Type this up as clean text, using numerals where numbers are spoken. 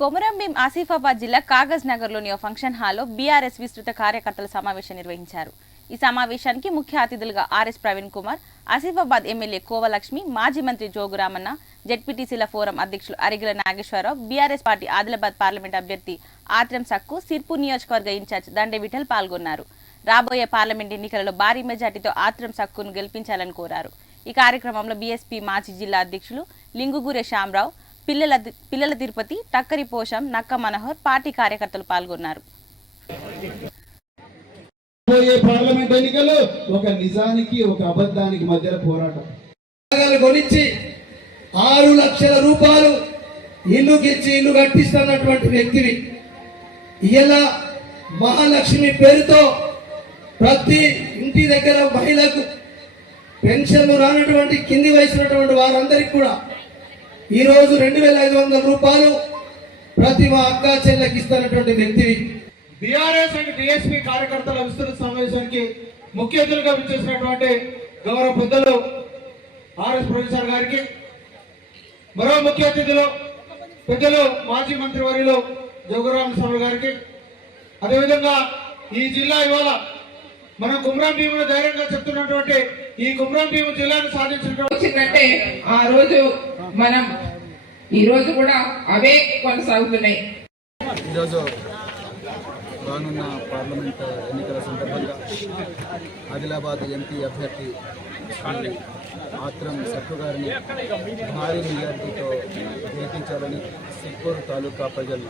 కొమరంభీం ఆసిఫాబాద్ జిల్లా కాగజ్ నగర్లోని ఓ ఫంక్షన్ హాల్లో బీఆర్ఎస్ విస్తృత కార్యకర్తల సమావేశం నిర్వహించారు. ఈ సమావేశానికి ముఖ్య అతిథులుగా ఆర్ఎస్ ప్రవీణ్ కుమార్, ఆసిఫాబాద్ ఎమ్మెల్యే కోవలక్ష్మి, మాజీ మంత్రి జోగురామన్న, జెడ్పీటీసీల ఫోరం అధ్యక్షులు Arigila Nageswararao, BRS party Adilabad parliament అభ్యర్థి ఆత్రం సక్కు, సిర్పూర్ నియోజకవర్గ ఇన్ఛార్జ్ దండే విఠల్ పాల్గొన్నారు. రాబోయే పార్లమెంట్ ఎన్నికలలో భారీ మెజార్టీతో ఆత్రం సక్కును గెలిపించాలని కోరారు. ఈ కార్యక్రమంలో బీఎస్పీ మాజీ జిల్లా అధ్యక్షులు లింగుగూరె శ్యామరావు, పిల్లల తిరుపతి, టక్కరి పోషం, నక్క మనోహర్, పార్టీ కార్యకర్తలు పాల్గొన్నారు. పార్లమెంట్ ఎన్నికలు ఒక నిజానికి ఒక అబద్ధానికి మధ్య పోరాటం. కొనిచ్చి 6 లక్షల రూపాయలు ఇల్లు కట్టిస్తున్నటువంటి వ్యక్తివి ఇలా మహాలక్ష్మి పేరుతో ప్రతి ఇంటి దగ్గర మహిళకు పెన్షన్లు రానటువంటి కింది వయసున్నటువంటి వారందరికీ కూడా ఈరోజు 2500 రూపాయలు ప్రతి మా అక్క చెల్లెకి ఇస్తున్నటువంటి వ్యక్తివి. బీఆర్ఎస్ అండ్ టీఎస్పీ కార్యకర్తల విస్తృత సమావేశానికి ముఖ్య అతిథులుగా విచ్చేసినటువంటి గౌరవ పెద్దలు ఆర్ఎస్ ప్రొఫెసర్ గారికి, మరో ముఖ్య అతిథులు పెద్దలు మాజీ మంత్రి వర్యులు జోగురామస్వామి గారికి, అదేవిధంగా ఈ జిల్లా ఇవాళ మనం కొమరంభీములో ధైర్యంగా చెప్తున్నటువంటి ఈ కొమరంభీము జిల్లాను సాధించినటువంటి ఆ రోజు మనం ఈ రోజు కూడా అవే కొనసాగుతున్నాయి. ఈరోజు రానున్న పార్లమెంట్ ఎన్నికల సందర్భంగా ఆదిలాబాద్ ఎంపీ అభ్యర్థి ఆత్రం సక్కు గారిని భారీ మెజార్టీతో గెలిపించాలని సిర్పూర్ తాలూకా ప్రజలు